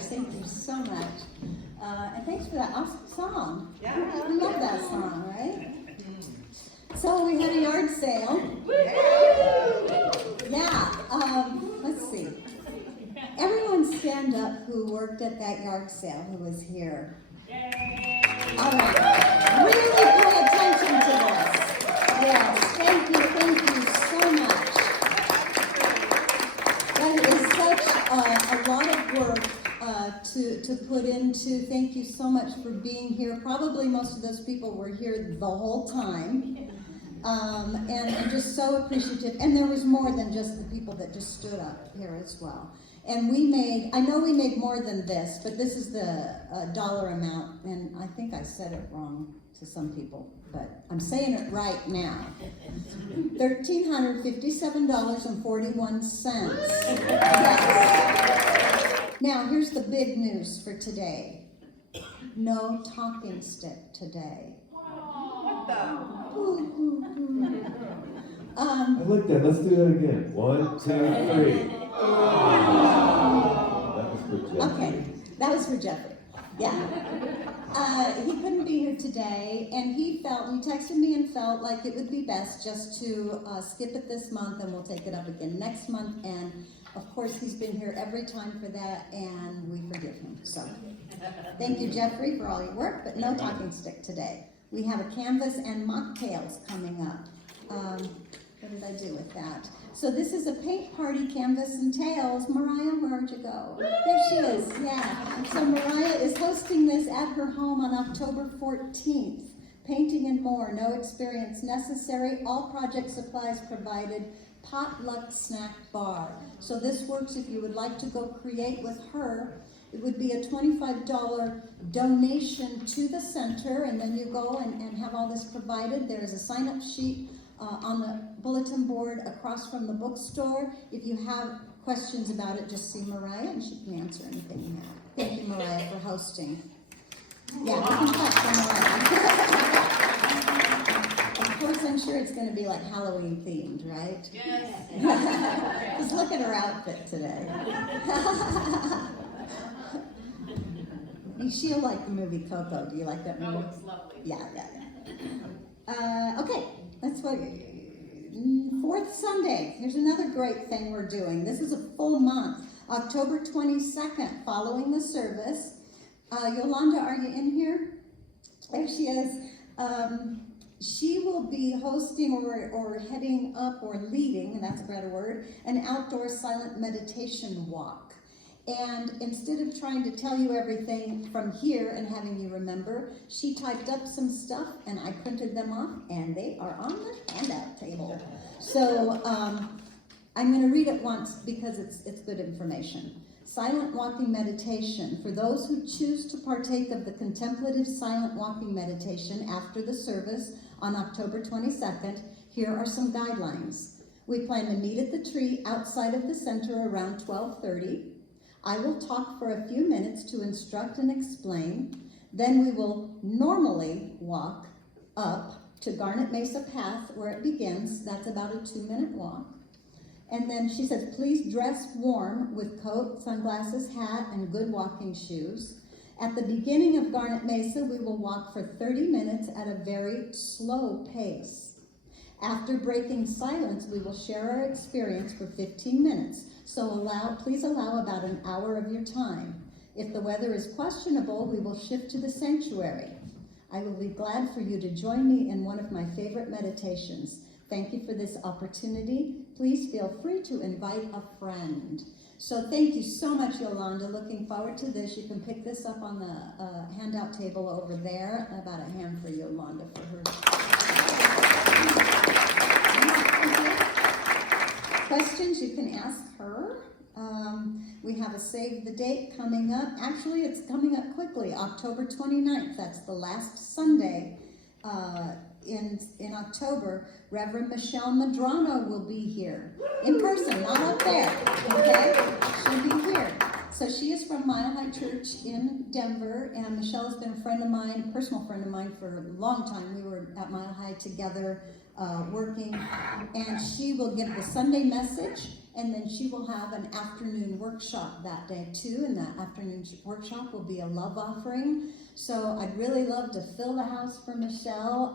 guys. Thank you so much. And thanks for that awesome song. Yeah. I love that song, right? So we had a yard sale. Yeah, let's see. Everyone stand up who worked at that yard sale, who was here. All right. Really pay attention to this. Yes, thank you so much. That is such a lot of work to put into. Thank you so much for being here. Probably most of those people were here the whole time. And I'm just so appreciative. And there was more than just the people that just stood up here as well. And I know we made more than this, but this is the dollar amount. And I think I said it wrong to some people, but I'm saying it right now. $1,357.41. Yes. Now, here's the big news for today. No talking stick today. What the? I like that. Let's do that again. 1, 2, 3. That was for Jeffrey. Okay, that was for Jeffrey. Yeah. He couldn't be here today, and he texted me and felt like it would be best just to skip it this month, and we'll take it up again next month. And of course, he's been here every time for that, and we forgive him. So, thank you, Jeffrey, for all your work, but no talking stick today. We have a canvas and mocktails coming up. What did I do with that? So this is a paint party, canvas and tails. Mariah, where'd you go? There she is, yeah. So Mariah is hosting this at her home on October 14th. Painting and more, no experience necessary, all project supplies provided, potluck snack bar. So this works if you would like to go create with her. It would be a $25 donation to the center, and then you go and have all this provided. There's a sign-up sheet on the bulletin board across from the bookstore. If you have questions about it, just see Mariah, and she can answer anything you have. Thank you, Mariah, for hosting. Yeah, we can clap for Mariah. Of course, I'm sure it's going to be like Halloween themed, right? Yes. Just look at her outfit today. She'll like the movie Coco. Do you like that movie? Oh, it's lovely. Yeah. Okay, let's go. Fourth Sunday. Here's another great thing we're doing. This is a full month. October 22nd, following the service. Yolanda, are you in here? There she is. She will be hosting or heading up or leading, and that's a better word, an outdoor silent meditation walk. And instead of trying to tell you everything from here and having you remember, she typed up some stuff and I printed them off, and they are on the handout table. So I'm going to read it once because it's good information. Silent walking meditation. For those who choose to partake of the contemplative silent walking meditation after the service on October 22nd, here are some guidelines. We plan to meet at the tree outside of the center around 12:30. I will talk for a few minutes to instruct and explain. Then we will normally walk up to Garnet Mesa Path where it begins. That's about a 2-minute walk. And then she says, please dress warm with coat, sunglasses, hat, and good walking shoes. At the beginning of Garnet Mesa, we will walk for 30 minutes at a very slow pace. After breaking silence, we will share our experience for 15 minutes. So please allow about an hour of your time. If the weather is questionable, we will shift to the sanctuary. I will be glad for you to join me in one of my favorite meditations. Thank you for this opportunity. Please feel free to invite a friend. So thank you so much, Yolanda. Looking forward to this. You can pick this up on the handout table over there. About a hand for Yolanda for her. Questions you can ask her. We have a save the date coming up. Actually, it's coming up quickly, October 29th. That's the last Sunday in October. Reverend Michelle Madrano will be here in person, not up there, okay? She'll be here. So she is from Mile High Church in Denver, and Michelle has been a friend of mine, a personal friend of mine for a long time. We were at Mile High together working, and she will give the Sunday message, And then she will have an afternoon workshop that day too, and that afternoon workshop will be a love offering. So I'd really love to fill the house for Michelle.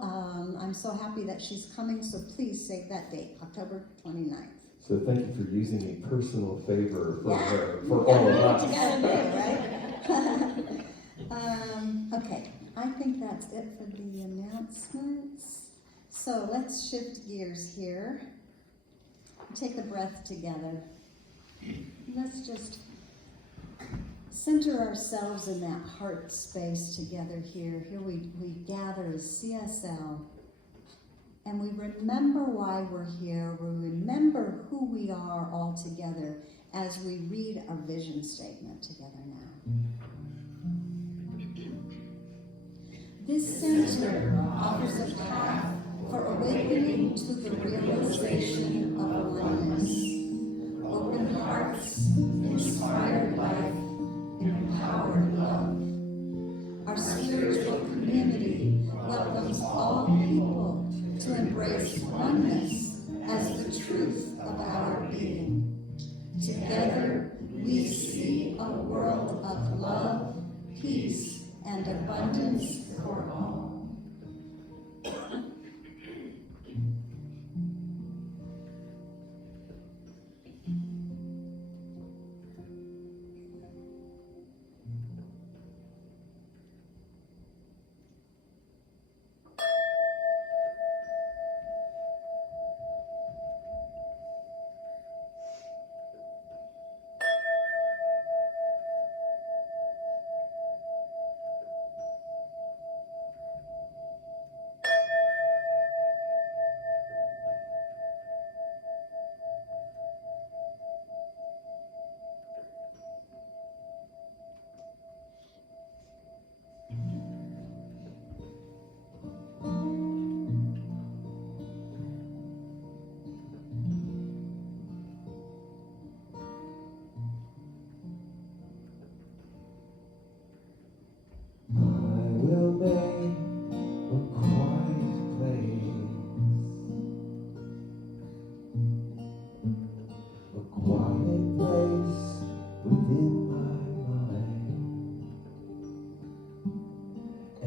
I'm so happy that she's coming, so please save that date, October 29th. So thank you for using a personal favor for Yeah. her, for all of us. You gotta do, right? Okay, I think that's it for the announcements. So let's shift gears here. Take a breath together. Let's just center ourselves in that heart space together here. Here we gather as CSL. And we remember why we're here. We remember who we are all together as we read our vision statement together now. This center offers a path for awakening to the realization of oneness. Open hearts, inspired life, empowered love. Our spiritual community welcomes all people to embrace oneness as the truth of our being. Together, we see a world of love, peace, and abundance for all.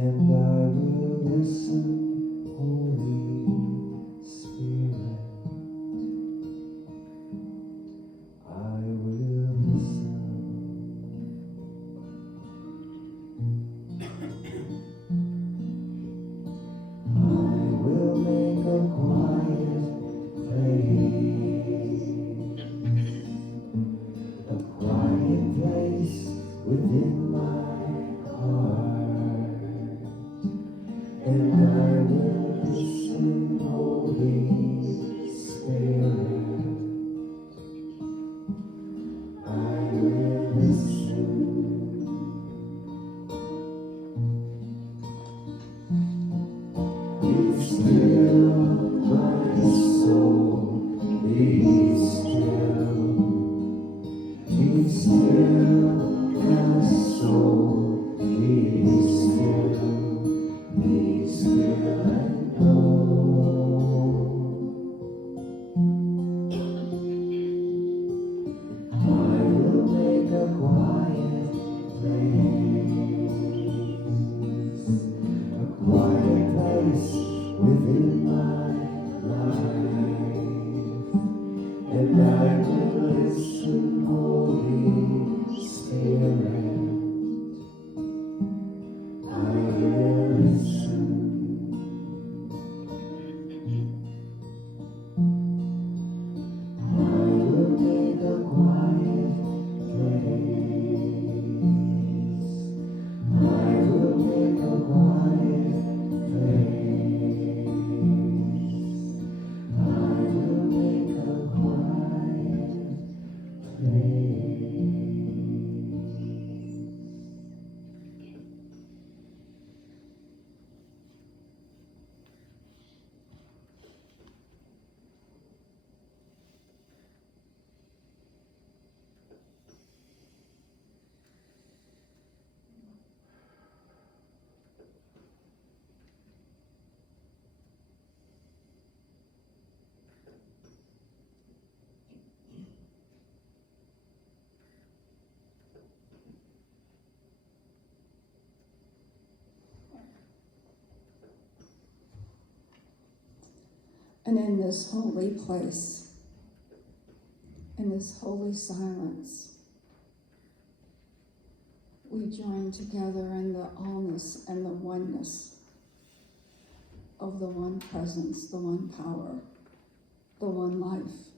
And I will listen, Holy Spirit. I will listen. I will make a quiet place. A quiet place within my heart. And in this holy place, in this holy silence, we join together in the allness and the oneness of the one presence, the one power, the one life.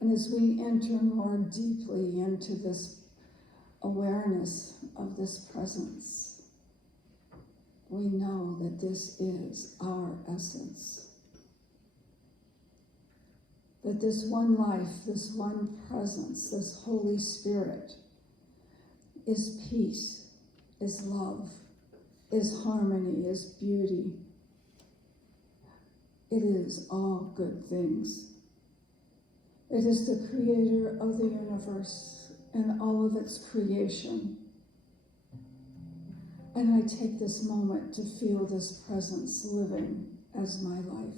And as we enter more deeply into this awareness of this presence, we know that this is our essence. That this one life, this one presence, this Holy Spirit is peace, is love, is harmony, is beauty. It is all good things. It is the creator of the universe and all of its creation. And I take this moment to feel this presence living as my life.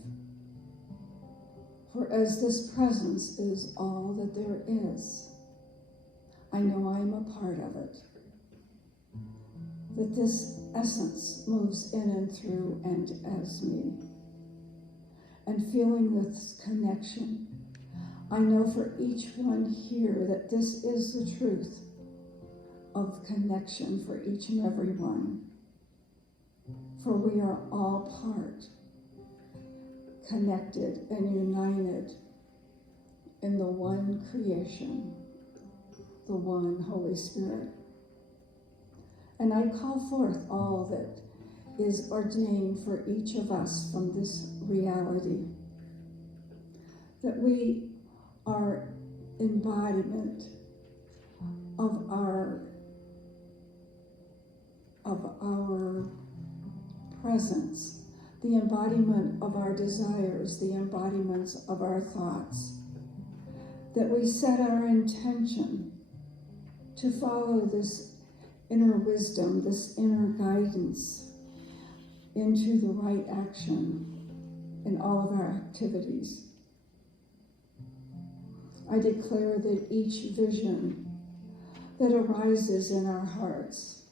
For as this presence is all that there is, I know I am a part of it. That this essence moves in and through and as me. And feeling this connection, I know for each one here that this is the truth of connection for each and every one. For we are all part, connected and united in the one creation, the one Holy Spirit. And I call forth all that is ordained for each of us from this reality, that we are embodiment of our presence, the embodiment of our desires, the embodiments of our thoughts, that we set our intention to follow this inner wisdom, this inner guidance into the right action in all of our activities. I declare that each vision that arises in our hearts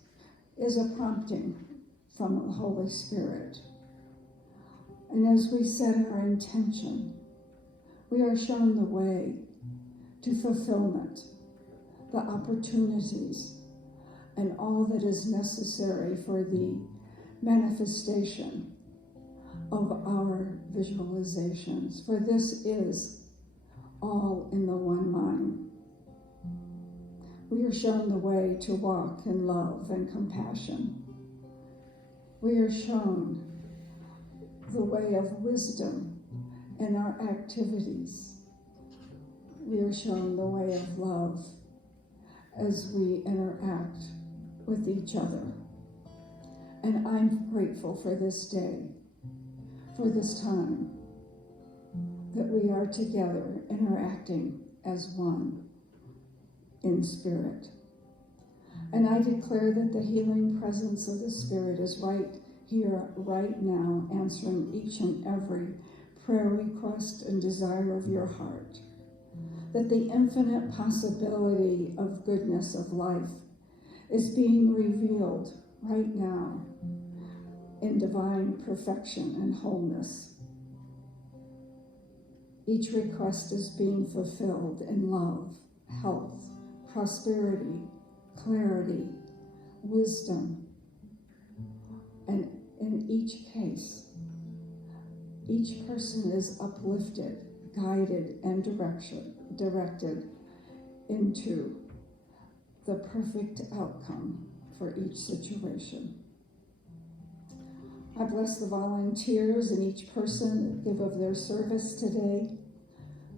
is a prompting from the Holy Spirit. And as we set our intention, we are shown the way to fulfillment, the opportunities, and all that is necessary for the manifestation of our visualizations. For this is all in the one mind. We are shown the way to walk in love and compassion. We are shown the way of wisdom in our activities. We are shown the way of love as we interact with each other. And I'm grateful for this day, for this time, that we are together interacting as one in spirit. And I declare that the healing presence of the Spirit is right here, right now, answering each and every prayer request and desire of your heart. That the infinite possibility of goodness of life is being revealed right now in divine perfection and wholeness. Each request is being fulfilled in love, health, prosperity, clarity, wisdom. And in each case, each person is uplifted, guided, and directed into the perfect outcome for each situation. I bless the volunteers and each person that give of their service today,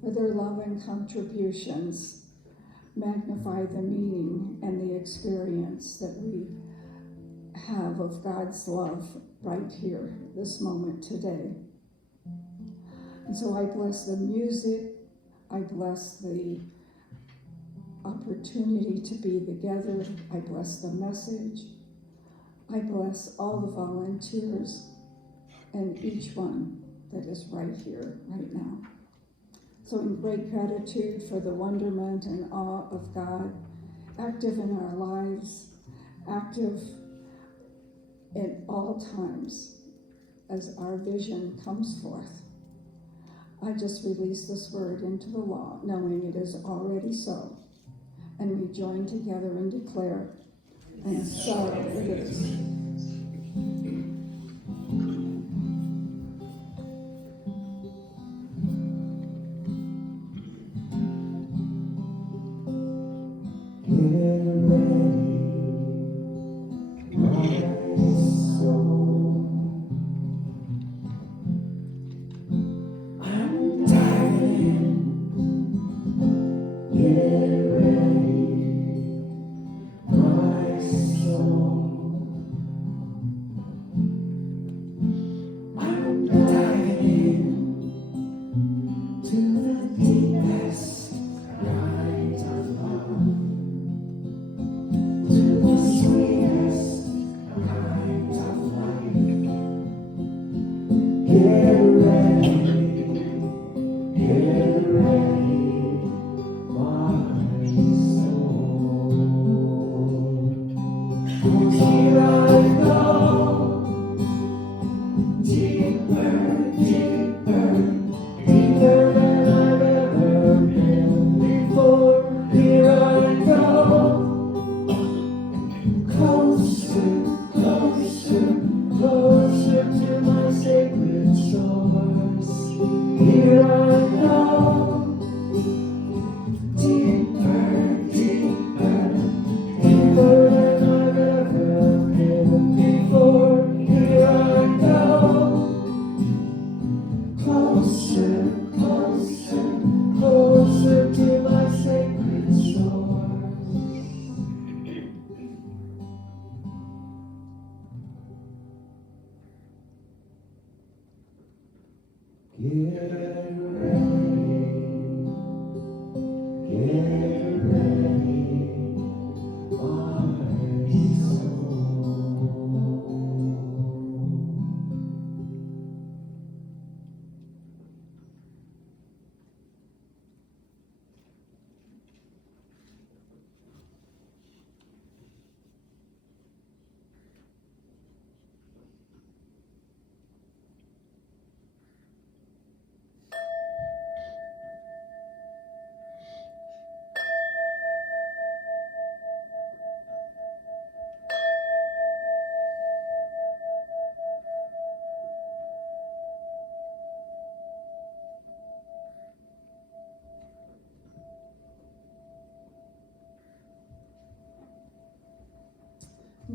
for their love and contributions magnify the meaning and the experience that we have of God's love right here, this moment today. And so I bless the music, I bless the opportunity to be together, I bless the message, I bless all the volunteers and each one that is right here, right now. So in great gratitude for the wonderment and awe of God, active in our lives, active in all times as our vision comes forth. I just release this word into the law, knowing it is already so. And we join together and declare, and so it is.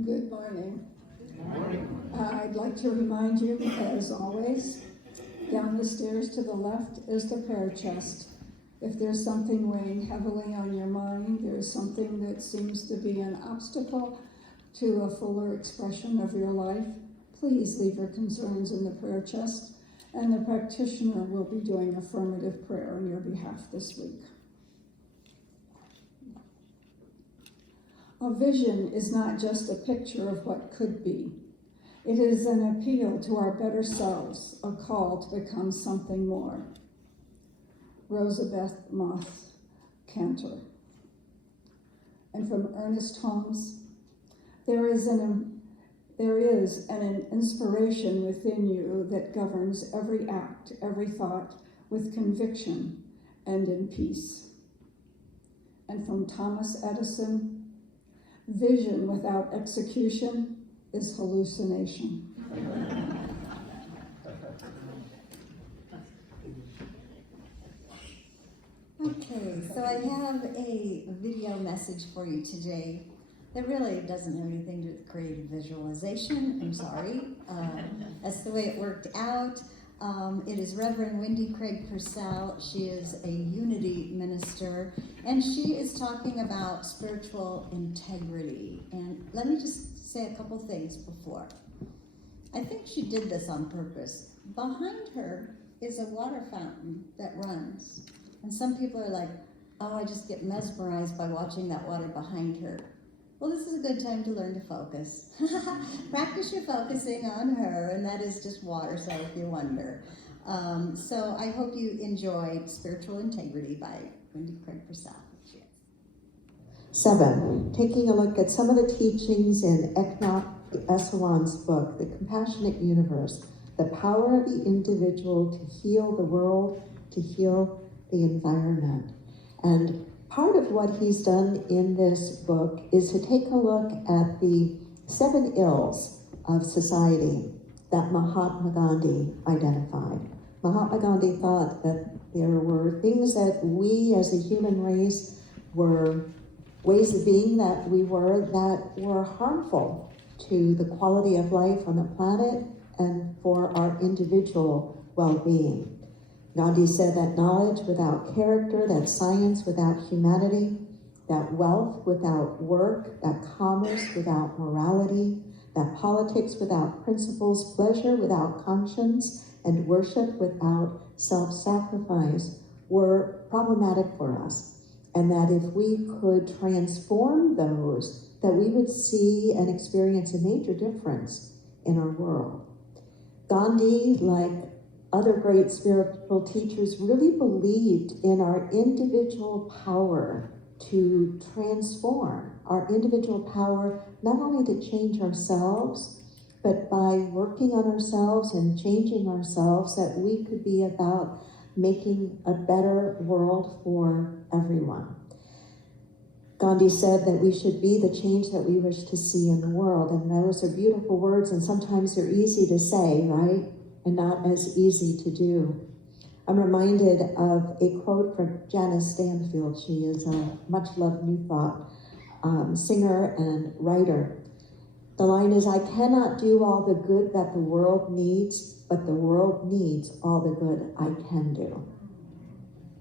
Good morning. I'd like to remind you, as always, down the stairs to the left is the prayer chest. If there's something weighing heavily on your mind, there's something that seems to be an obstacle to a fuller expression of your life, please leave your concerns in the prayer chest, and the practitioner will be doing affirmative prayer on your behalf this week. A vision is not just a picture of what could be. It is an appeal to our better selves, a call to become something more. Rosabeth Moth Cantor. And from Ernest Holmes, there is an inspiration within you that governs every act, every thought, with conviction and in peace. And from Thomas Edison, vision without execution is hallucination. Okay, so I have a video message for you today that really doesn't have anything to do with creative visualization. I'm sorry. That's the way it worked out. It is Reverend Wendy Craig Purcell. She is a unity minister, and she is talking about spiritual integrity. And let me just say a couple things before. I think she did this on purpose. Behind her is a water fountain that runs. And some people are like, oh, I just get mesmerized by watching that water behind her. Well, this is a good time to learn to focus. Practice your focusing on her, and that is just water, so if you wonder. So I hope you enjoyed Spiritual Integrity by Wendy Craig Purcell. 7, taking a look at some of the teachings in Eckhart Esselon's book, The Compassionate Universe, the power of the individual to heal the world to heal the environment. And part of what he's done in this book is to take a look at the 7 ills of society that Mahatma Gandhi identified. Mahatma Gandhi thought that there were things that we as a human race were ways of being that were harmful to the quality of life on the planet and for our individual well-being. Gandhi said that knowledge without character, that science without humanity, that wealth without work, that commerce without morality, that politics without principles, pleasure without conscience, and worship without self-sacrifice were problematic for us. And that if we could transform those, that we would see and experience a major difference in our world. Gandhi, like other great spiritual teachers, really believed in our individual power to transform, our individual power not only to change ourselves, but by working on ourselves and changing ourselves, that we could be about making a better world for everyone. Gandhi said that we should be the change that we wish to see in the world, and those are beautiful words, and sometimes they're easy to say, right? And not as easy to do. I'm reminded of a quote from Janice Stanfield. She is a much-loved New Thought singer and writer. The line is, "I cannot do all the good that the world needs, but the world needs all the good I can do."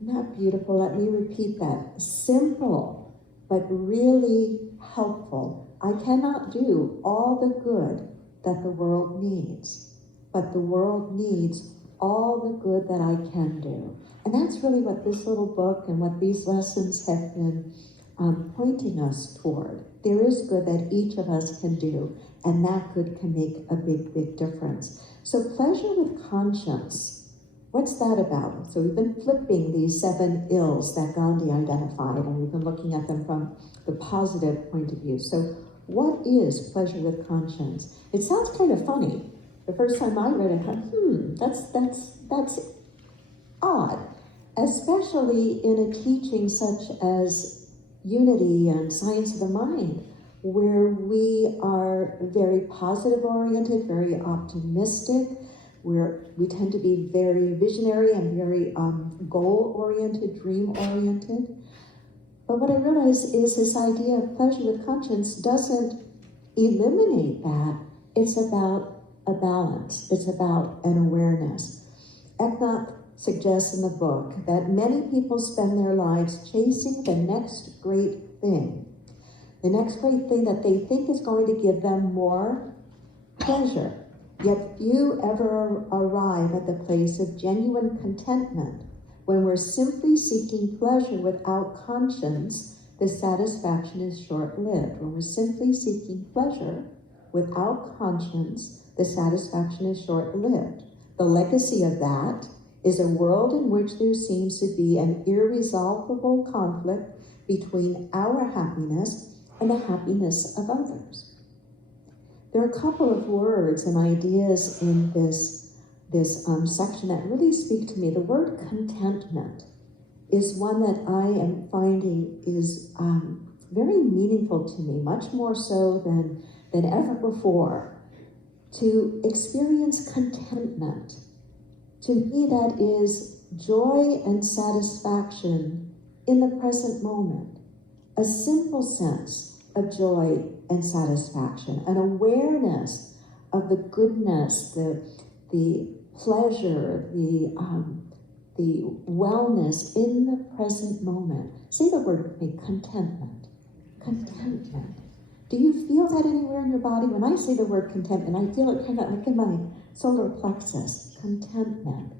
Isn't that beautiful? Let me repeat that. Simple, but really helpful. I cannot do all the good that the world needs, but the world needs all the good that I can do. And that's really what this little book and what these lessons have been pointing us toward. There is good that each of us can do, and that good can make a big, big difference. So pleasure with conscience, what's that about? So we've been flipping these 7 ills that Gandhi identified, and we've been looking at them from the positive point of view. So what is pleasure with conscience? It sounds kind of funny. The first time I read it, I thought, that's odd, especially in a teaching such as Unity and Science of the Mind, where we are very positive oriented, very optimistic, we tend to be very visionary and very goal oriented, dream oriented. But what I realize is this idea of pleasure with conscience doesn't eliminate that. It's about a balance. It's about an awareness. Eknath suggests in the book that many people spend their lives chasing the next great thing. The next great thing that they think is going to give them more pleasure. Yet few ever arrive at the place of genuine contentment. When we're simply seeking pleasure without conscience, the satisfaction is short-lived. When we're simply seeking pleasure without conscience, the satisfaction is short-lived. The legacy of that is a world in which there seems to be an irresolvable conflict between our happiness and the happiness of others. There are a couple of words and ideas in this section that really speak to me. The word contentment is one that I am finding is very meaningful to me, much more so than ever before. To experience contentment, to me that is joy and satisfaction in the present moment, a simple sense of joy and satisfaction, an awareness of the goodness, the pleasure, the wellness in the present moment. Say the word with me, contentment. Contentment. Do you feel that anywhere in your body? When I say the word contentment, I feel it kind of like in my solar plexus, contentment.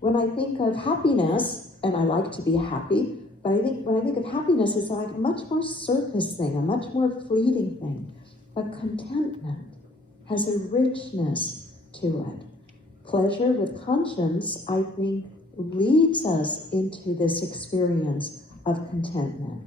When I think of happiness, and I like to be happy, but when I think of happiness, it's like a much more surface thing, a much more fleeting thing. But contentment has a richness to it. Pleasure with conscience, I think, leads us into this experience of contentment.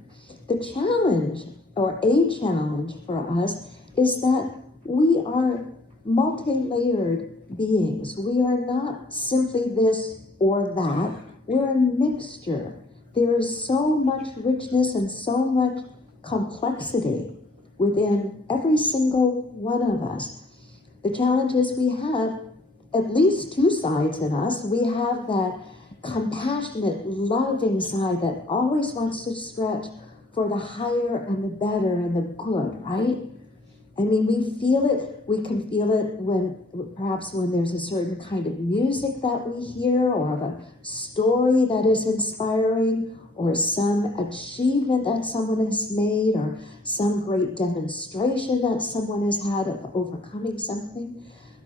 The challenge, or a challenge for us, is that we are multi-layered beings. We are not simply this or that. We're a mixture. There is so much richness and so much complexity within every single one of us. The challenge is we have at least two sides in us. We have that compassionate, loving side that always wants to stretch for the higher and the better and the good, right? I mean, we feel it. We can feel it perhaps when there's a certain kind of music that we hear, or of a story that is inspiring, or some achievement that someone has made, or some great demonstration that someone has had of overcoming something.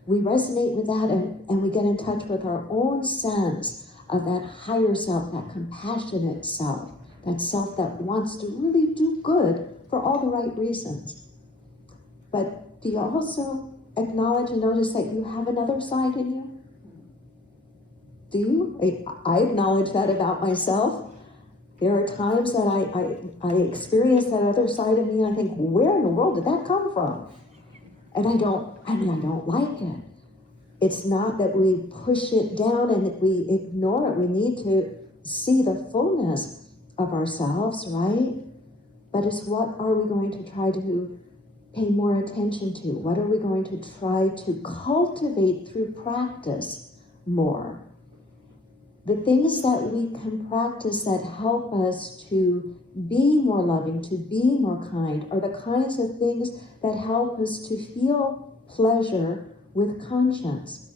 We resonate with that, and we get in touch with our own sense of that higher self, that compassionate self, that self that wants to really do good for all the right reasons. But do you also acknowledge and notice that you have another side in you? Do you? I acknowledge that about myself. There are times that I experience that other side of me, and I think, where in the world did that come from? And I don't like it. It's not that we push it down and that we ignore it. We need to see the fullness of ourselves, right? But it's what are we going to try to pay more attention to? What are we going to try to cultivate through practice more? The things that we can practice that help us to be more loving, to be more kind, are the kinds of things that help us to feel pleasure with conscience.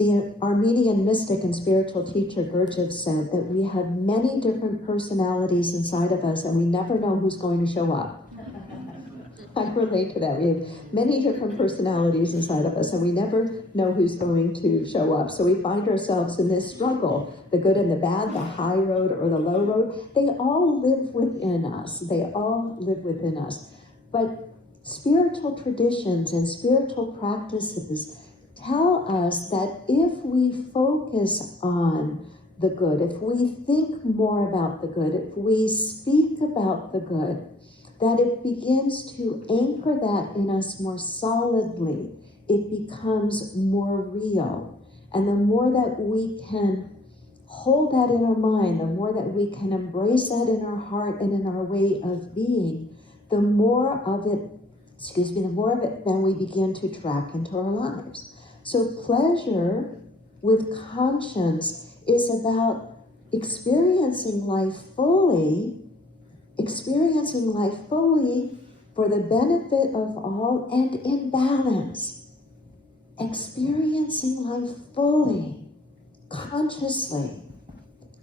The Armenian mystic and spiritual teacher Gurdjieff said that we have many different personalities inside of us and we never know who's going to show up. I relate to that. We have many different personalities inside of us and we never know who's going to show up. So we find ourselves in this struggle, the good and the bad, the high road or the low road. They all live within us. They all live within us. But spiritual traditions and spiritual practices tell us that if we focus on the good, if we think more about the good, if we speak about the good, that it begins to anchor that in us more solidly. It becomes more real. And the more that we can hold that in our mind, the more that we can embrace that in our heart and in our way of being, the more of it then we begin to track into our lives. So pleasure with conscience is about experiencing life fully for the benefit of all and in balance. Experiencing life fully, consciously,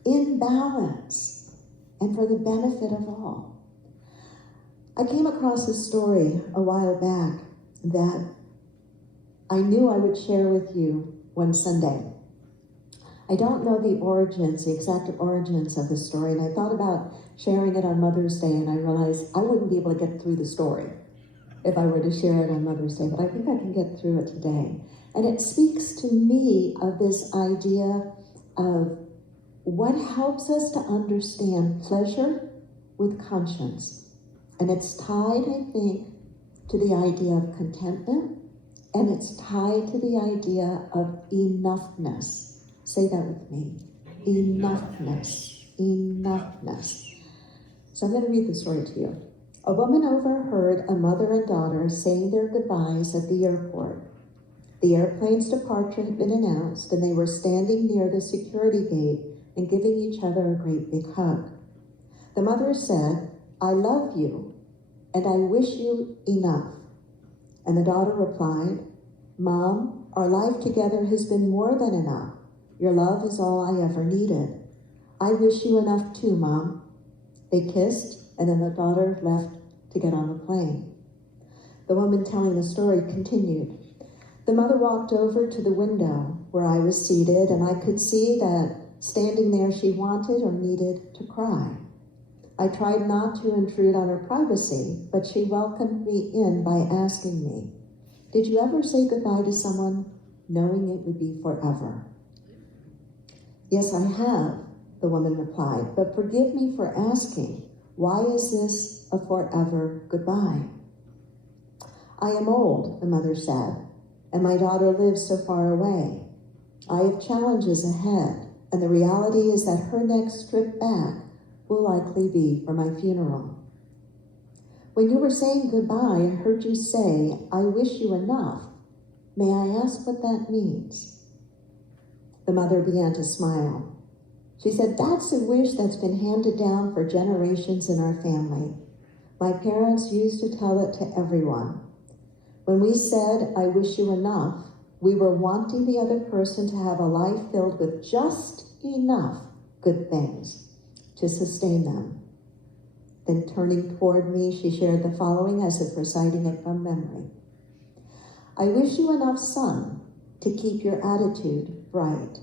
in balance, and for the benefit of all. I came across a story a while back that I knew I would share with you one Sunday. I don't know the exact origins of the story, and I thought about sharing it on Mother's Day, and I realized I wouldn't be able to get through the story if I were to share it on Mother's Day, but I think I can get through it today. And it speaks to me of this idea of what helps us to understand pleasure with conscience. And it's tied, I think, to the idea of contentment, and it's tied to the idea of enoughness. Say that with me. Enoughness. Enoughness. So I'm going to read the story to you. A woman overheard a mother and daughter saying their goodbyes at the airport. The airplane's departure had been announced, and they were standing near the security gate and giving each other a great big hug. The mother said, "I love you, and I wish you enough." And the daughter replied, "Mom, our life together has been more than enough. Your love is all I ever needed. I wish you enough too, Mom." They kissed, and then the daughter left to get on the plane. The woman telling the story continued. The mother walked over to the window where I was seated, and I could see that standing there she wanted or needed to cry. I tried not to intrude on her privacy, but she welcomed me in by asking me, "Did you ever say goodbye to someone knowing it would be forever?" "Yes, I have," the woman replied, "but forgive me for asking, why is this a forever goodbye?" "I am old," the mother said, "and my daughter lives so far away. I have challenges ahead, And the reality is that her next trip back will likely be for my funeral. When you were saying goodbye, I heard you say, I wish you enough. May I ask what that means? The mother began to smile. She said, that's a wish that's been handed down for generations in our family. My parents used to tell it to everyone. When we said, I wish you enough, we were wanting the other person to have a life filled with just enough good things to sustain them. Then turning toward me, she shared the following as if reciting it from memory. I wish you enough sun to keep your attitude bright.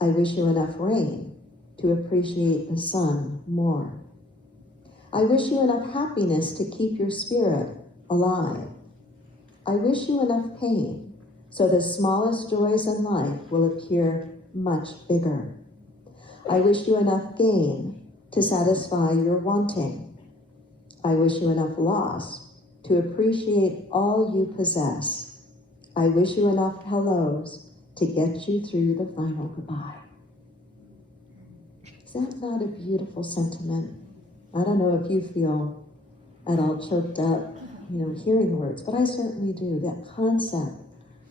I wish you enough rain to appreciate the sun more. I wish you enough happiness to keep your spirit alive. I wish you enough pain so the smallest joys in life will appear much bigger. I wish you enough gain to satisfy your wanting. I wish you enough loss to appreciate all you possess. I wish you enough hellos to get you through the final goodbye. Is that not a beautiful sentiment? I don't know if you feel at all choked up, hearing the words, but I certainly do. That concept,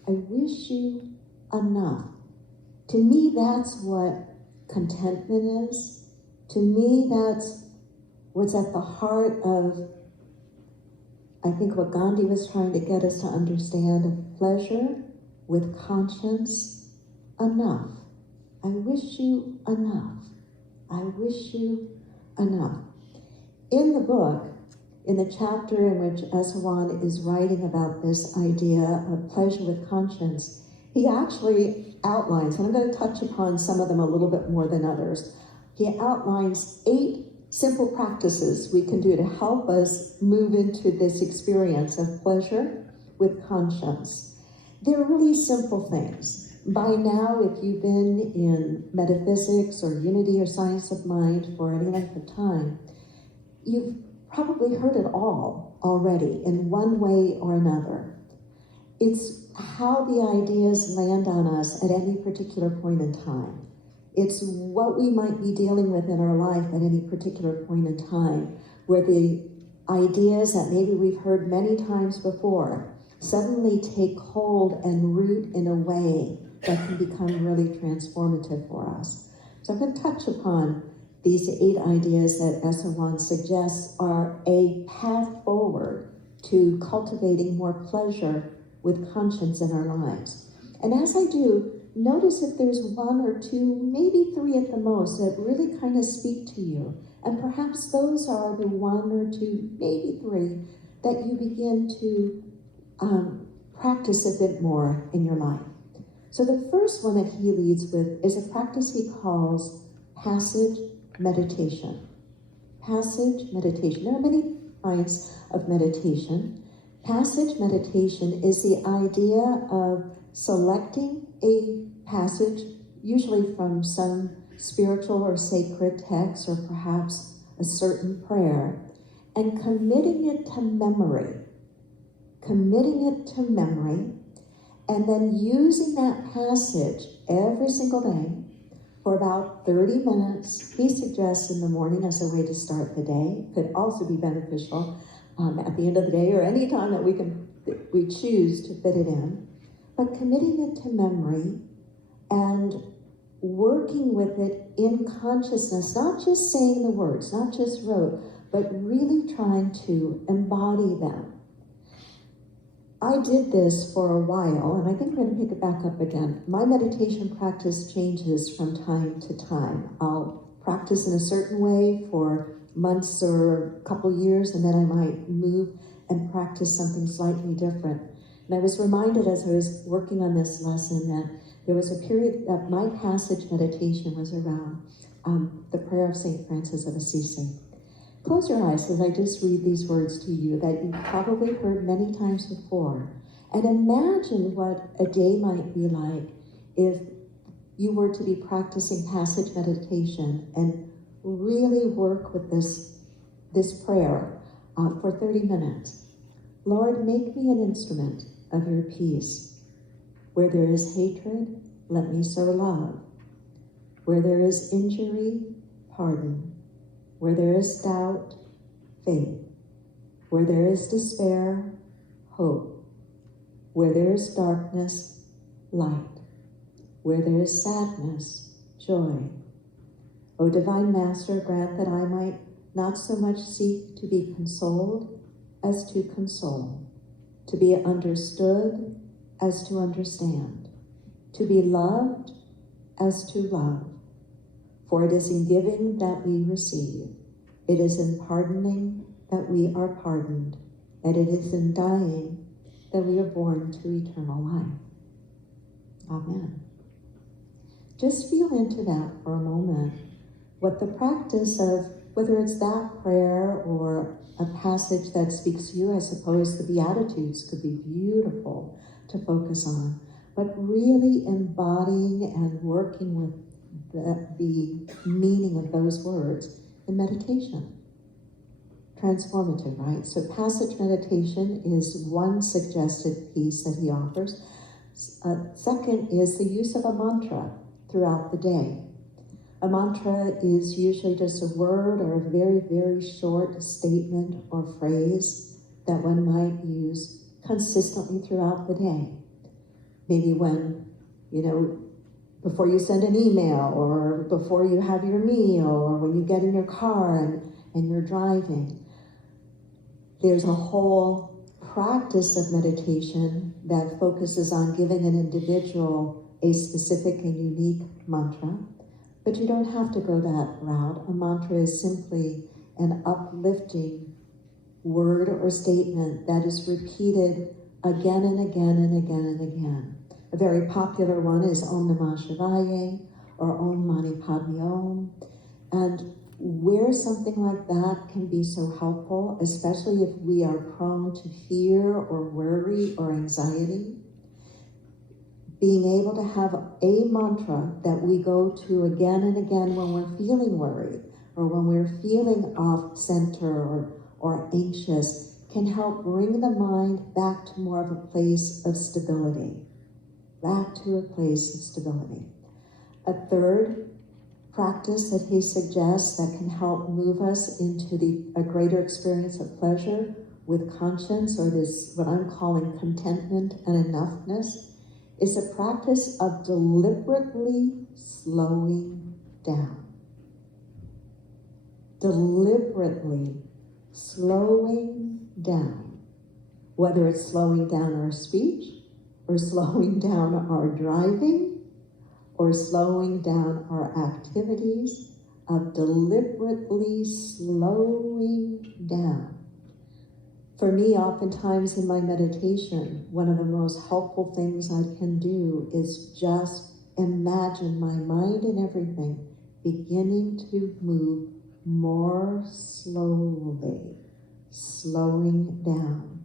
I wish you enough. To me, that's what contentment is. To me, that's what's at the heart of, I think, what Gandhi was trying to get us to understand of pleasure with conscience. Enough. I wish you enough. I wish you enough. In the book, in the chapter in which Esawan is writing about this idea of pleasure with conscience, he actually outlines, and I'm going to touch upon some of them a little bit more than others. He outlines 8 simple practices we can do to help us move into this experience of pleasure with conscience. They're really simple things. By now, if you've been in metaphysics or unity or science of mind for any length of time, you've probably heard it all already in one way or another. It's how the ideas land on us at any particular point in time. It's what we might be dealing with in our life at any particular point in time, where the ideas that maybe we've heard many times before suddenly take hold and root in a way that can become really transformative for us. So I'm going to touch upon these 8 ideas that Esawan suggests are a path forward to cultivating more pleasure with conscience in our lives. And as I do, notice if there's 1 or 2, maybe 3 at the most, that really kind of speak to you. And perhaps those are the 1 or 2, maybe 3, that you begin to practice a bit more in your life. So the first one that he leads with is a practice he calls passage meditation. Passage meditation. There are many kinds of meditation. Passage meditation is the idea of selecting a passage, usually from some spiritual or sacred text, or perhaps a certain prayer, and committing it to memory. Committing it to memory, and then using that passage every single day for about 30 minutes. He suggests in the morning as a way to start the day. Could also be beneficial at the end of the day or any time that we choose to fit it in. But committing it to memory and working with it in consciousness, not just saying the words, not just rote, but really trying to embody them. I did this for a while, and I think I'm going to pick it back up again. My meditation practice changes from time to time. I'll practice in a certain way for months or a couple years, and then I might move and practice something slightly different. And I was reminded as I was working on this lesson that there was a period that my passage meditation was around the prayer of St. Francis of Assisi. Close your eyes as I just read these words to you that you've probably heard many times before. And imagine what a day might be like if you were to be practicing passage meditation and really work with this prayer for 30 minutes. Lord, make me an instrument of your peace. Where there is hatred, let me sow love. Where there is injury, pardon. Where there is doubt, faith. Where there is despair, hope. Where there is darkness, light. Where there is sadness, joy. O Divine Master, grant that I might not so much seek to be consoled as to console, to be understood as to understand, to be loved as to love. For it is in giving that we receive, it is in pardoning that we are pardoned, and it is in dying that we are born to eternal life. Amen. Just feel into that for a moment, what the practice of, whether it's that prayer or a passage that speaks to you. I suppose the Beatitudes could be beautiful to focus on, but really embodying and working with the meaning of those words in meditation. Transformative, right? So passage meditation is one suggested piece that he offers. Second is the use of a mantra throughout the day. A mantra is usually just a word or a very, very short statement or phrase that one might use consistently throughout the day. Maybe when, before you send an email, or before you have your meal, or when you get in your car and you're driving. There's a whole practice of meditation that focuses on giving an individual a specific and unique mantra. But you don't have to go that route. A mantra is simply an uplifting word or statement that is repeated again and again and again and again. A very popular one is Om Namah Shivaya or Om Mani Padme Om. And where something like that can be so helpful, especially if we are prone to fear or worry or anxiety, being able to have a mantra that we go to again and again when we're feeling worried or when we're feeling off center or anxious can help bring the mind back to more of a place of stability. Back to a place of stability. A third practice that he suggests that can help move us into a greater experience of pleasure with conscience, or this, what I'm calling contentment and enoughness, is a practice of deliberately slowing down. Deliberately slowing down. Whether it's slowing down our speech, or slowing down our driving, or slowing down our activities, of deliberately slowing down. For me, oftentimes in my meditation, one of the most helpful things I can do is just imagine my mind and everything beginning to move more slowly, slowing down.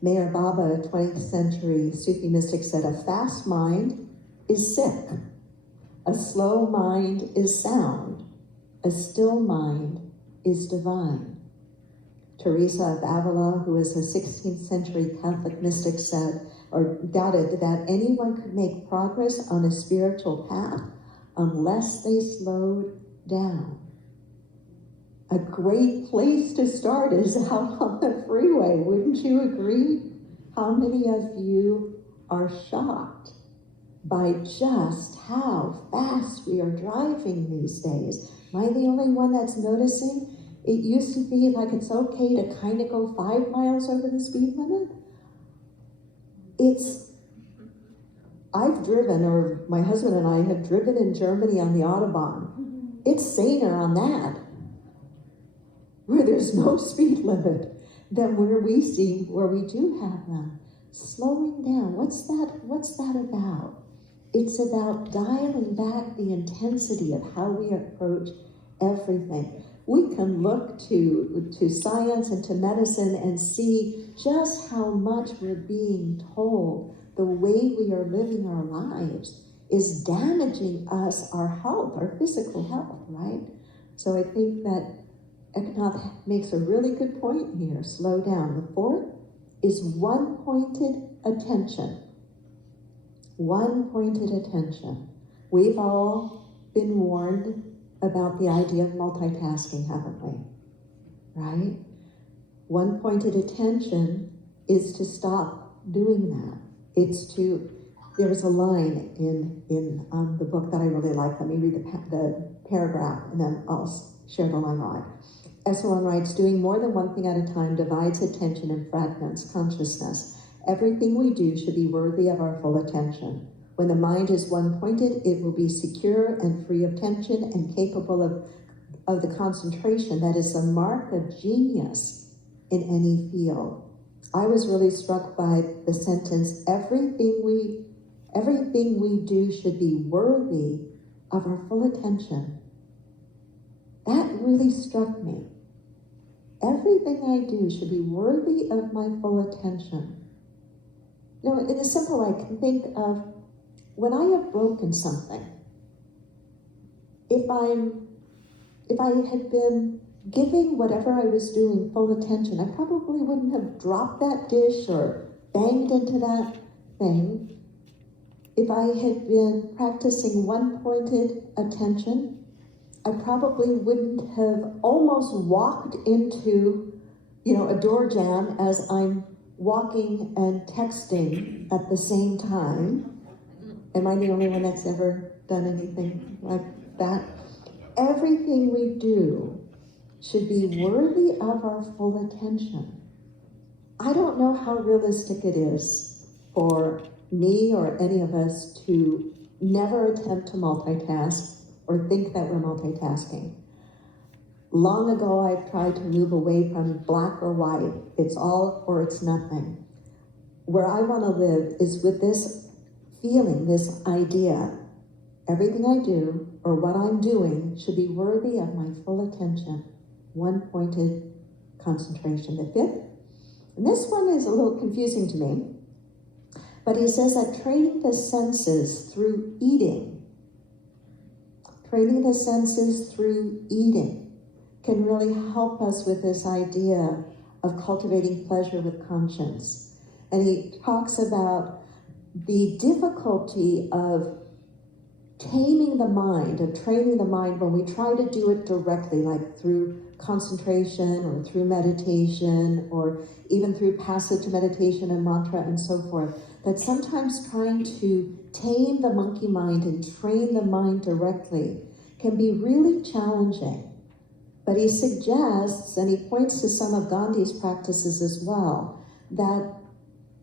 Mayor Baba, a 20th century Sufi mystic, said, a fast mind is sick, a slow mind is sound, a still mind is divine. Teresa of Avila, who is a 16th century Catholic mystic, said, or doubted that anyone could make progress on a spiritual path unless they slowed down. A great place to start is out on the freeway, wouldn't you agree? How many of you are shocked by just how fast we are driving these days? Am I the only one that's noticing? It used to be like it's okay to kind of go 5 miles over the speed limit. I've driven, or my husband and I have driven in Germany on the Autobahn. It's saner on that, where there's no speed limit, than where we do have them. Slowing down, what's that about? It's about dialing back the intensity of how we approach everything. We can look to science and to medicine and see just how much we're being told the way we are living our lives is damaging us, our health, our physical health, right? So I think that Eknath makes a really good point here. Slow down. The fourth is one-pointed attention. One-pointed attention. We've all been warned about the idea of multitasking, haven't we? Right? One-pointed attention is to stop doing that. There's a line in the book that I really like. Let me read the paragraph and then I'll share the line on it. SON writes, doing more than one thing at a time divides attention and fragments consciousness. Everything we do should be worthy of our full attention. When the mind is one-pointed, it will be secure and free of tension and capable of the concentration that is the mark of genius in any field. I was really struck by the sentence, everything we do should be worthy of our full attention. That really struck me. Everything I do should be worthy of my full attention. You know, in a simple way, I can think of when I have broken something. If I had been giving whatever I was doing full attention, I probably wouldn't have dropped that dish or banged into that thing. If I had been practicing one-pointed attention, I probably wouldn't have almost walked into, a door jam as I'm walking and texting at the same time. Am I the only one that's ever done anything like that? Everything we do should be worthy of our full attention. I don't know how realistic it is for me or any of us to never attempt to multitask or think that we're multitasking. Long ago, I've tried to move away from black or white. It's all or it's nothing. Where I want to live is with this feeling, this idea. Everything I do or what I'm doing should be worthy of my full attention. One-pointed concentration. The fifth, and this one is a little confusing to me, but he says that training the senses through eating can really help us with this idea of cultivating pleasure with conscience. And he talks about the difficulty of taming the mind, of training the mind when we try to do it directly, like through concentration or through meditation or even through passage meditation and mantra and so forth, that sometimes trying to tame the monkey mind and train the mind directly can be really challenging. But he suggests, and he points to some of Gandhi's practices as well, that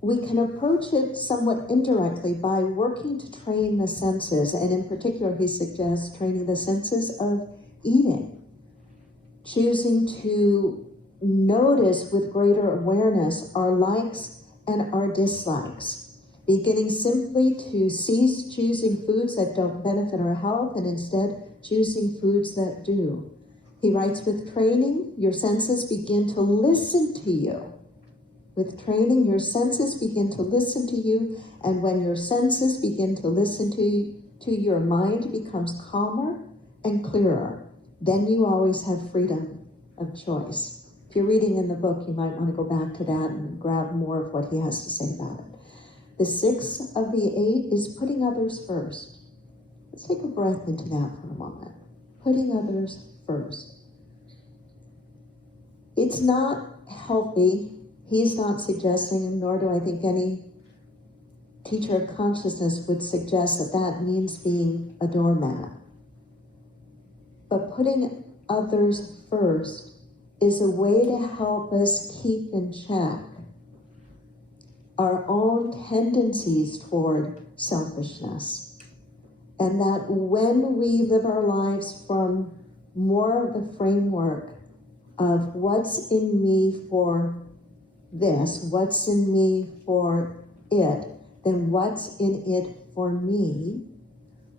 we can approach it somewhat indirectly by working to train the senses, and in particular he suggests training the senses of eating, choosing to notice with greater awareness our likes and our dislikes, beginning simply to cease choosing foods that don't benefit our health and instead choosing foods that do. He writes, with training, your senses begin to listen to you. With training, your senses begin to listen to you, and when your senses begin to listen to you, your mind becomes calmer and clearer. Then you always have freedom of choice. If you're reading in the book, you might want to go back to that and grab more of what he has to say about it. The sixth of the eight is putting others first. Let's take a breath into that for a moment. Putting others first. It's not healthy. He's not suggesting, nor do I think any teacher of consciousness would suggest that that means being a doormat. But putting others first is a way to help us keep in check our own tendencies toward selfishness. And that when we live our lives from more of the framework of what's in me for this, what's in me for it, then what's in it for me,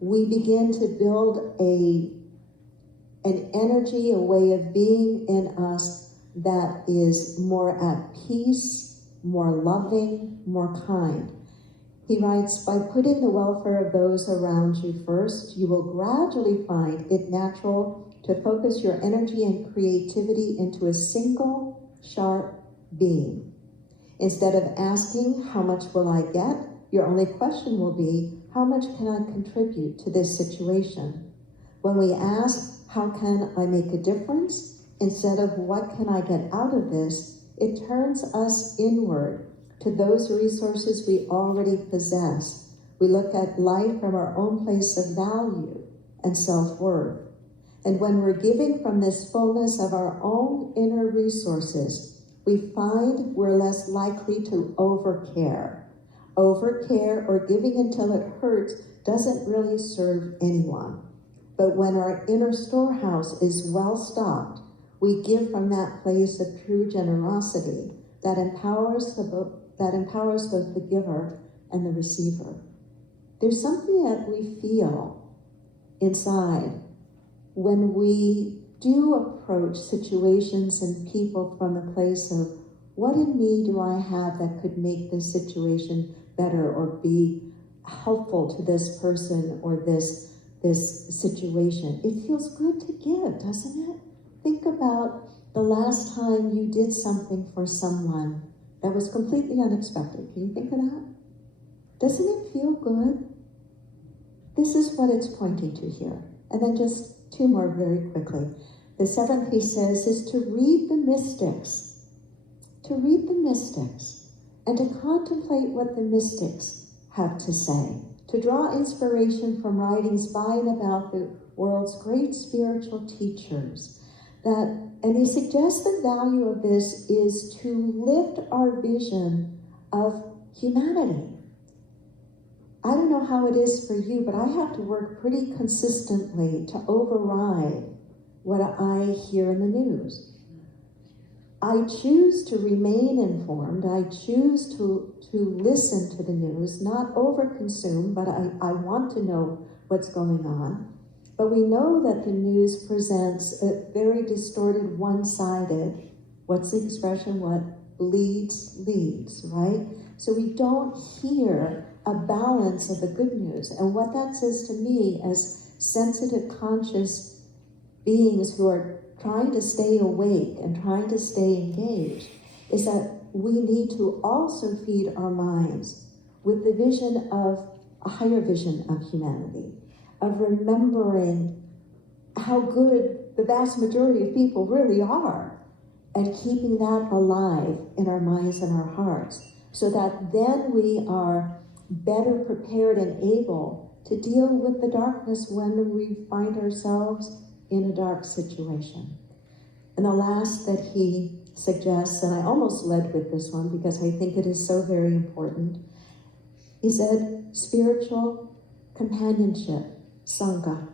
we begin to build an energy, a way of being in us that is more at peace, more loving, more kind. He writes, by putting the welfare of those around you first, you will gradually find it natural to focus your energy and creativity into a single, sharp being. Instead of asking, how much will I get? Your only question will be, how much can I contribute to this situation? When we ask, how can I make a difference? Instead of what can I get out of this, it turns us inward to those resources we already possess. We look at life from our own place of value and self-worth. And when we're giving from this fullness of our own inner resources, we find we're less likely to overcare. Overcare or giving until it hurts doesn't really serve anyone. But when our inner storehouse is well stocked, we give from that place of true generosity that empowers both the giver and the receiver. There's something that we feel inside when we do approach situations and people from the place of, what in me do I have that could make this situation better or be helpful to this person or this situation? It feels good to give, doesn't it? Think about the last time you did something for someone that was completely unexpected. Can you think of that? Doesn't it feel good? This is what it's pointing to here. And then just two more very quickly. The seventh, he says, is to read the mystics. To read the mystics and to contemplate what the mystics have to say. To draw inspiration from writings by and about the world's great spiritual teachers. And he suggests the value of this is to lift our vision of humanity. I don't know how it is for you, but I have to work pretty consistently to override what I hear in the news. I choose to remain informed. I choose to listen to the news, not overconsume, but I want to know what's going on. But we know that the news presents a very distorted, one-sided, what's the expression? What leads, right? So we don't hear a balance of the good news. And what that says to me as sensitive, conscious beings who are trying to stay awake and trying to stay engaged is that we need to also feed our minds with the vision of a higher vision of humanity, of remembering how good the vast majority of people really are, and keeping that alive in our minds and our hearts, so that then we are better prepared and able to deal with the darkness when we find ourselves in a dark situation. And the last that he suggests, and I almost led with this one because I think it is so very important, he said spiritual companionship, sangha,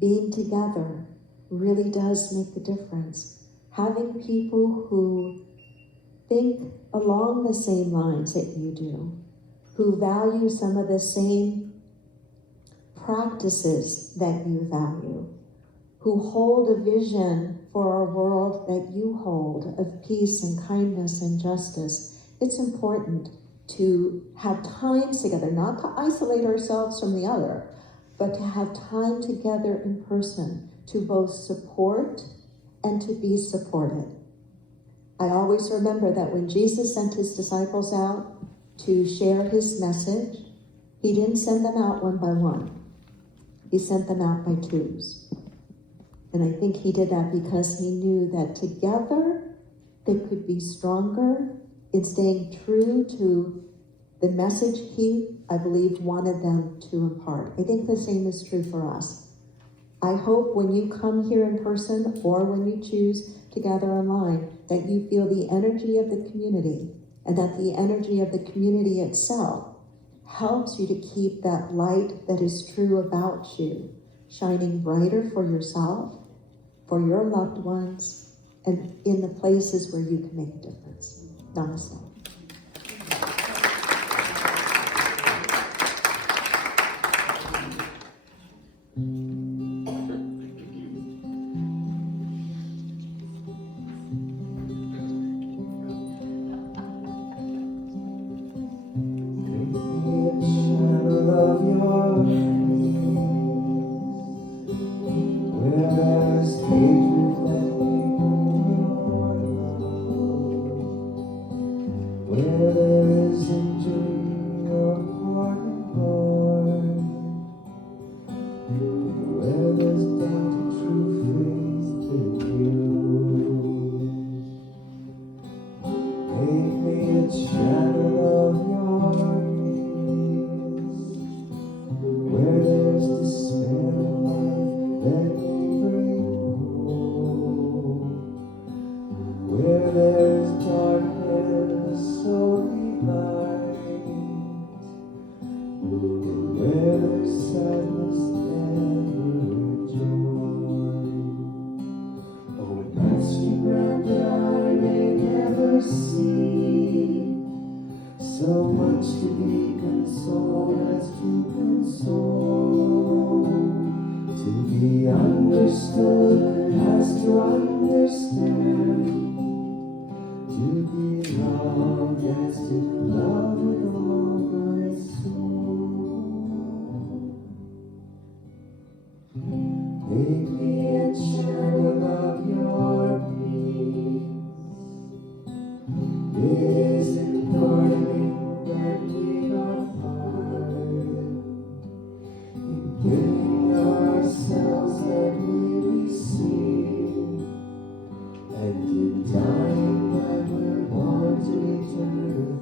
being together really does make a difference. Having people who think along the same lines that you do, who value some of the same practices that you value, who hold a vision for our world that you hold of peace and kindness and justice. It's important to have times together, not to isolate ourselves from the other, but to have time together in person to both support and to be supported. I always remember that when Jesus sent his disciples out to share his message, he didn't send them out one by one. He sent them out by twos. And I think he did that because he knew that together they could be stronger in staying true to the message he, I believe, wanted them to impart. I think the same is true for us. I hope when you come here in person or when you choose to gather online, that you feel the energy of the community and that the energy of the community itself helps you to keep that light that is true about you shining brighter for yourself, for your loved ones, and in the places where you can make a difference. Namaste. So much to be consoled as to console, to be understood as to understand, to be loved as to love with all my soul. Make me a channel of your peace. It is important that we are pardoned in giving ourselves that we receive, and in dying that we're born to eternal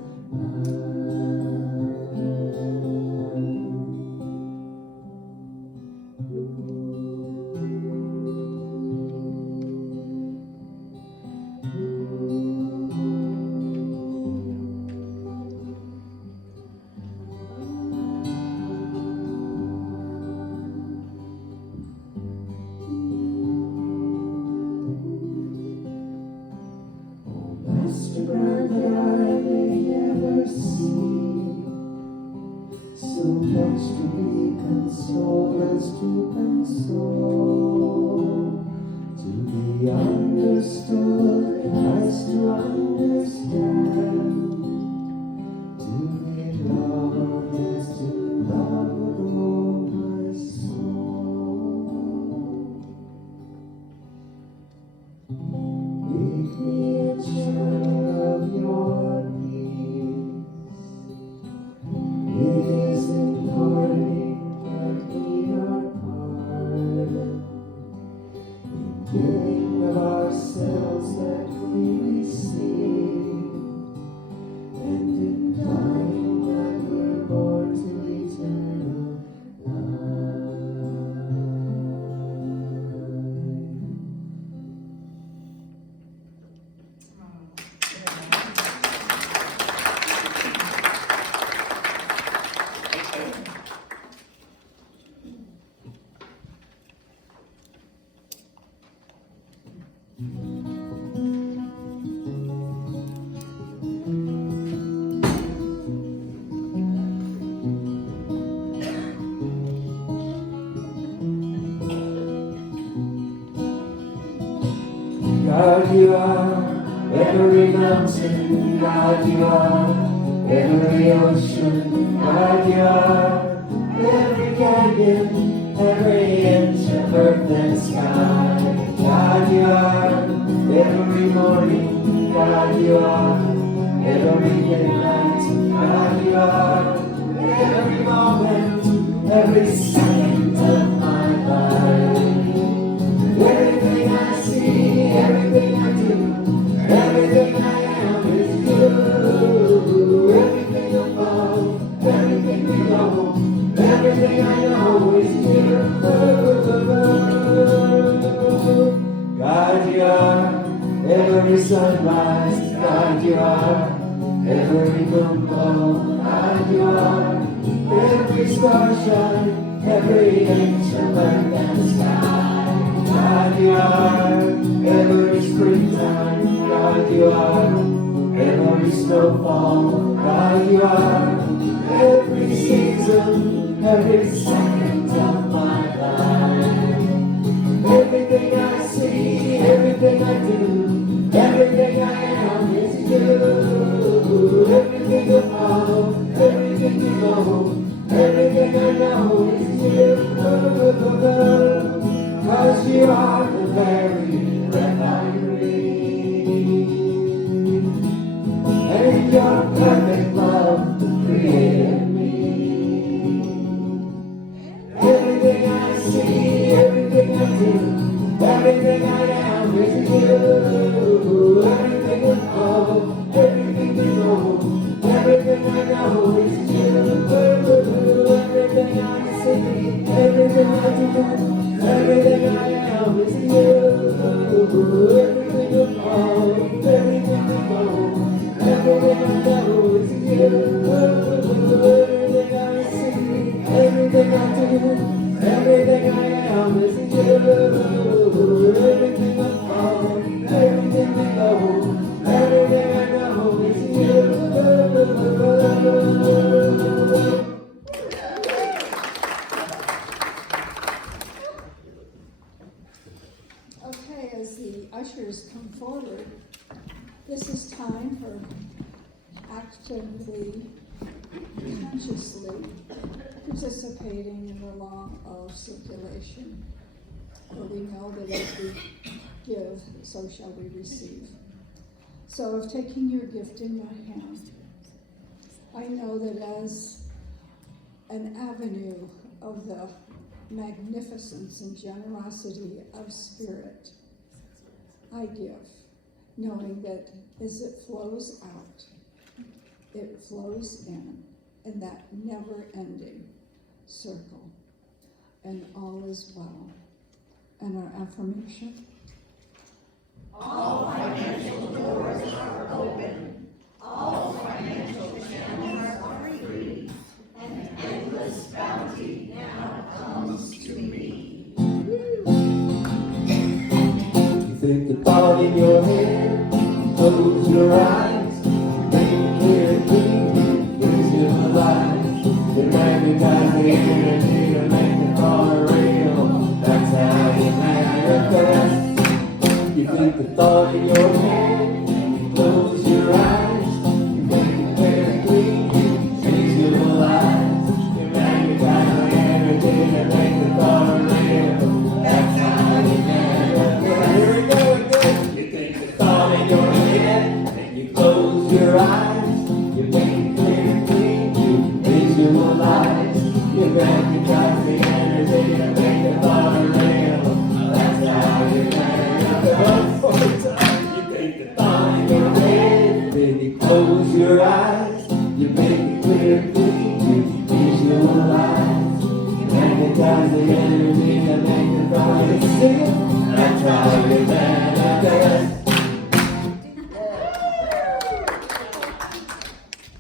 Master, grant that I may never see so much to be consoled as to console, to be understood as to understand, to be loved as to love with all my soul. Make me a channel of your peace. It is important that we are pardoned in giving of ourselves that we receive, and in dying that we're born to eternal God, you are every mountain. God, you are every ocean. God, you are every canyon, every inch of earth and sky. God, you are every morning. God, you are every midnight. God, you are every moment, every second of my life. Everything I see, everything I do, everything I am is you. Everything above, everything below, everything I know is you. God, you are every sunrise. God, you are every moonbow. God, you are every starshine, every inch of earth and sky. God, you are every springtime. God, you are every snowfall. God, you are every season, every second of my life. Everything I see, everything I do, everything I am is you. Everything above, everything below, everything I know is you. 'Cause you are the very breath I breathe, and your perfect love created me. Everything I see, everything I do, everything I am is you. Everything be consciously participating in the law of circulation. For we know that as we give, so shall we receive. So of taking your gift in my hand, I know that as an avenue of the magnificence and generosity of spirit, I give, knowing that as it flows out, it flows in that never-ending circle, and all is well. And our affirmation? All financial doors are open. All financial channels are free. And endless bounty now comes to me. You think the thought in your head, close your eyes, make it clear and clean, visualize. You magnetize the energy to make the thought real. That's how you manifest. You think the thought in your head, close your eyes, you make it clear and clean, visualize. You magnetize the energy to make the thought real. That's how you manifest. Here we go again. You think the thought in your head, and you close your eyes, you make it clear and clean, you visualize. You magnetize the energy to make the thought real. That's how you manifest. One more time. You think the thought in your head, then you close your eyes, you make it clear and clean, you visualize. You magnetize the energy to make the thought real. That's how you manifest.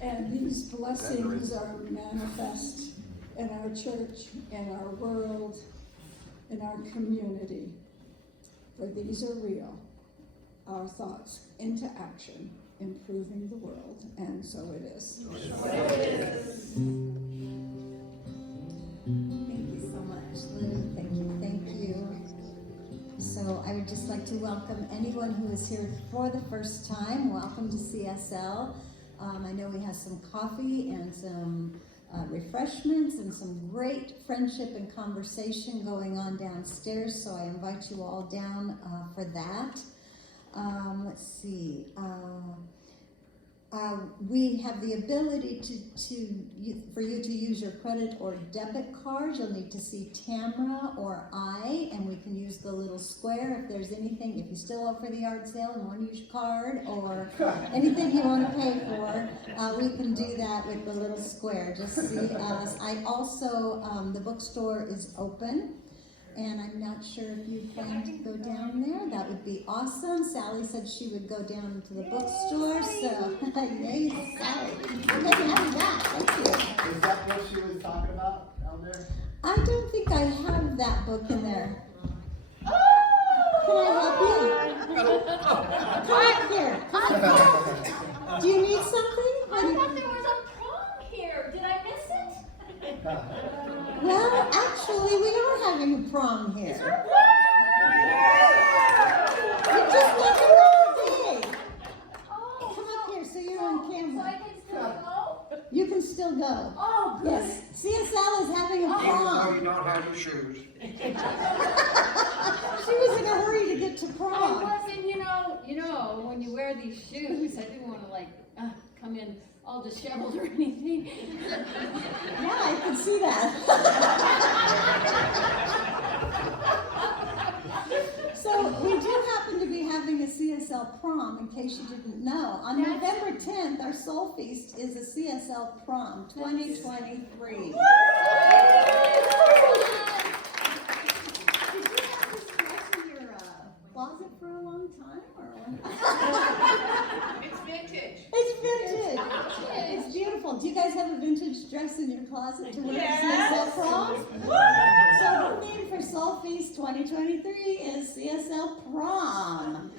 And these blessings are manifest in our church, in our world, in our community. For these are real. Our thoughts into action, improving the world, and so it is. Thank you so much, Lou. Thank you. So I would just like to welcome anyone who is here for the first time. Welcome to CSL. I know we have some coffee and some refreshments and some great friendship and conversation going on downstairs, so I invite you all down for that. Let's see. We have the ability for you to use your credit or debit cards. You'll need to see Tamara or I, and we can use the little square if there's anything, if you still owe for the yard sale and want to use your card or anything you want to pay for, we can do that with the little square. Just see us. I also, the bookstore is open. And I'm not sure if you plan to go down there. That would be awesome. Sally said she would go down to the bookstore, so yay, Sally. I'm glad to have you back. Thank you. Is that what she was talking about down there? I don't think I have that book in there. Can I help you? Come up here. Come up here. Do you need something? I thought there was a prom here. Did I miss it? Well, actually, we are having a prom here. You just went the wrong day. Oh, Come up here so you're on so I camera. can still go? You can still go. Oh, good. Yes, CSL is having a No, prom. you don't have your shoes. She was in a hurry to get to I prom. wasn't, you know, when you wear these shoes, I didn't want to come in all disheveled or anything. Yeah, I can see that. So we do happen to be having a CSL prom, in case you didn't know. On November 10th, our Soul Feast is a CSL prom 2023. Did you have this dress in your closet for a long time? It's vintage. It's vintage. It's beautiful. Do you guys have a vintage dress in your closet to wear at CSL prom? So the theme for Soul Feast 2023 is CSL prom.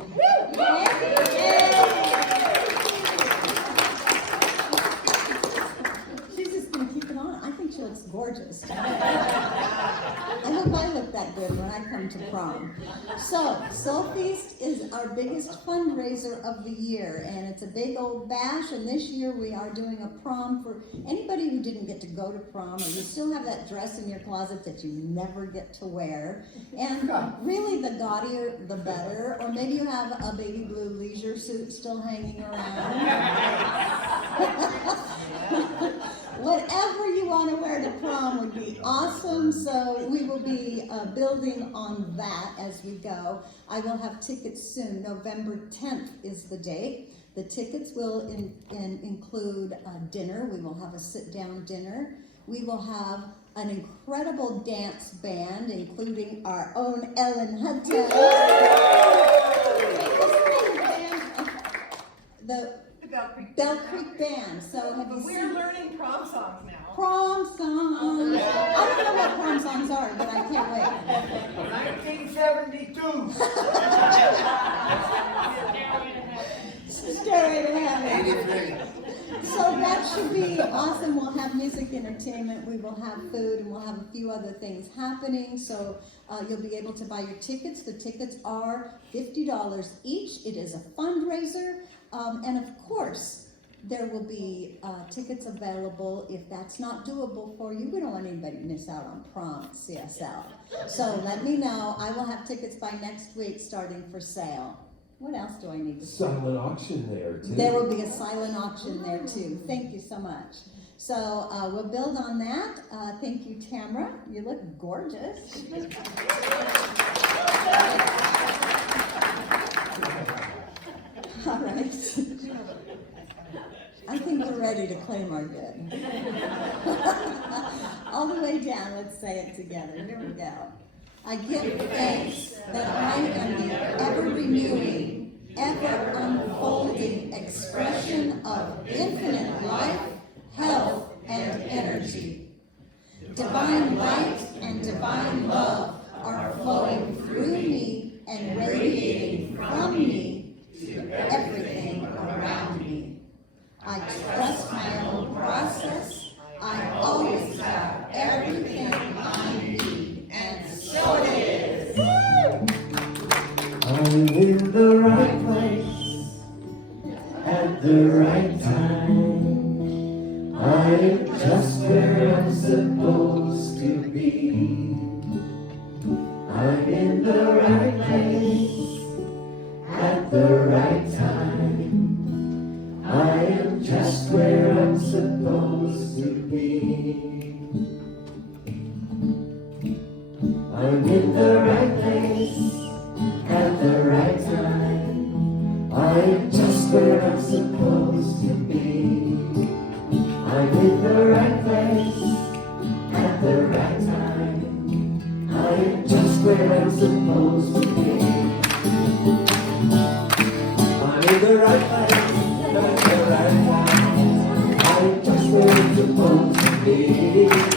She's just gonna keep it on. I think she looks gorgeous. I hope I look that good when I come to prom. So, Soul Feast is our biggest fundraiser of the year, and it's a big old bash, and this year we are doing a prom for anybody who didn't get to go to prom, or you still have that dress in your closet that you never get to wear. And really, the gaudier, the better, or maybe you have a baby blue leisure suit still hanging around. Whatever you want to wear to prom would be awesome, so we will be building on that as we go. I will have tickets soon. November 10th is the date. The tickets will include dinner. We will have a sit-down dinner. We will have an incredible dance band, including our own Ellen Hutton. The Bell Creek Band. So have you We're learning prom songs now. Prom songs? I don't know what prom songs are, but I can't wait. 1972. Stairway to Heaven. So that should be awesome. We'll have music entertainment, we will have food, and we'll have a few other things happening. So you'll be able to buy your tickets. The tickets are $50 each. It is a fundraiser. And of course, there will be tickets available if that's not doable for you. We don't want anybody to miss out on prom at CSL. So let me know. I will have tickets by next week starting for sale. What else do I need to say? Silent auction there too. There will be a silent auction there too. Thank you so much. So we'll build on that. Thank you, Tamara. You look gorgeous. All right. I think we're ready to claim our good. All the way down, let's say it together. Here we go. I give thanks that I am the ever-renewing, ever-unfolding expression of infinite life, health, and energy. Divine light and divine love are flowing through me and radiating from me to everything around me. I trust my own process. I always have everything I need, and so it is. I'm in the right place at the right time. I'm just where I'm supposed to be. I'm in the right place at the right time. I am just where I'm supposed to be. I'm in the right place at the right time. I am just where I'm supposed to be. I'm in the right place at the right time. I am just where I'm supposed to be. I'm in the right place at the right time. I am just where I'm supposed to be.